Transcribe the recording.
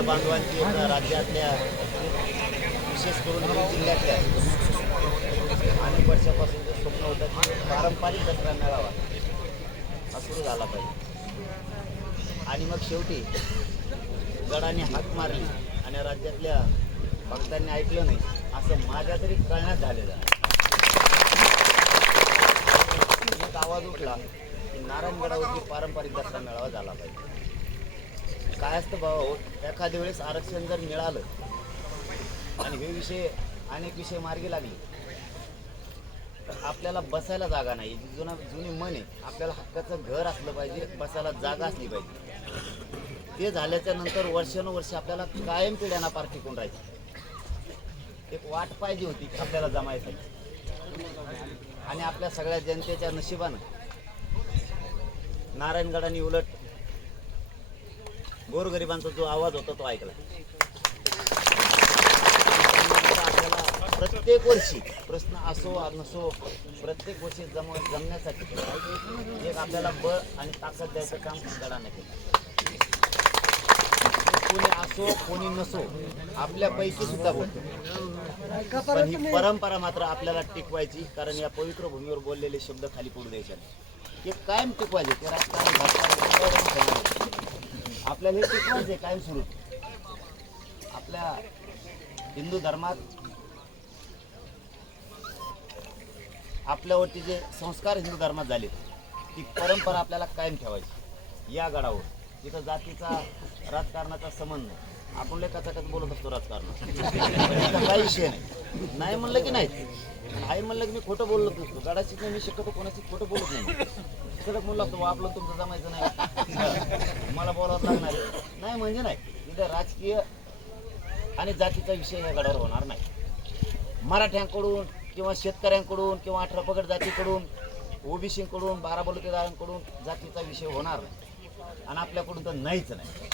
आपल्या बांधवांची राज्यातल्या विशेष करून बीड जिल्ह्यातल्या अनेक वर्षापासून स्वप्न होतं की पारंपरिक दसरा मेळावा हा सुरू झाला पाहिजे. आणि मग शेवटी गडाने हाक मारली आणि राज्यातल्या भक्तांनी ऐकलं नाही असं माझ्या तरी कळण्यात झालेलं एक आवाज उठला की नारायणगडावरती पारंपरिक दसरा मेळावा झाला पाहिजे. काय असतं भाऊ हो, एखाद्या वेळेस आरक्षण जर मिळालं आणि हे विषय अनेक विषय मार्गी लागले तर आपल्याला बसायला जागा नाही. जुना जुनी मन आहे आपल्याला हक्काचं घर असलं पाहिजे बसायला जागा असली पाहिजे. ते झाल्याच्यानंतर वर्षानुवर्ष आपल्याला कायम पिढ्यांना पार टिकून राहायची. एक वाट पाहिजे होती आपल्याला जमायसाठी आणि आपल्या सगळ्या जनतेच्या नशिबानं नारायणगडाने उलट गोरगरिबांचा जो आवाज होता तो ऐकला. आपल्याला प्रत्येक वर्षी प्रश्न असो नसो प्रत्येक वर्षी जम जमण्यासाठी एक आपल्याला बळ आणि ताकद द्यायचं काम गडाने केलं. कोणी असो कोणी नसो आपल्यापैकी सुद्धा बोलतो. पण ही परंपरा मात्र आपल्याला टिकवायची कारण या पवित्र भूमीवर बोललेले शब्द खाली पडू द्यायचे ते हे कायम टिकवायचे ते राजकारण आपल्याला हे टिकवायचे कायम सुरू आपल्या हिंदू धर्मात आपल्यावरती जे संस्कार हिंदू धर्मात झाले ती परंपरा आपल्याला कायम ठेवायची. या गडावर. तिथं जातीचा राजकारणाचा संबंध नाही. आपण लय कचाकच बोलत असतो राजकारण काही विषय नाही म्हणलं की नाही. आई म्हणलं की मी खोटं बोलत नसतो गाडा शिकणे मी शक्यतो कोणाची खोटं बोलत नाही. कडक म्हणलं असतो आपलं तुमचं जमायचं नाही. मला बोलावं लागणार नाही म्हणजे नाही. इथं राजकीय आणि जातीचा विषय या गडावर होणार नाही. मराठ्यांकडून किंवा शेतकऱ्यांकडून किंवा अठरा पगड जातीकडून ओबीसीकडून बारा बलुतेदारांकडून जातीचा विषय होणार नाही. आणि आपल्याकडून तर नाहीच नाही.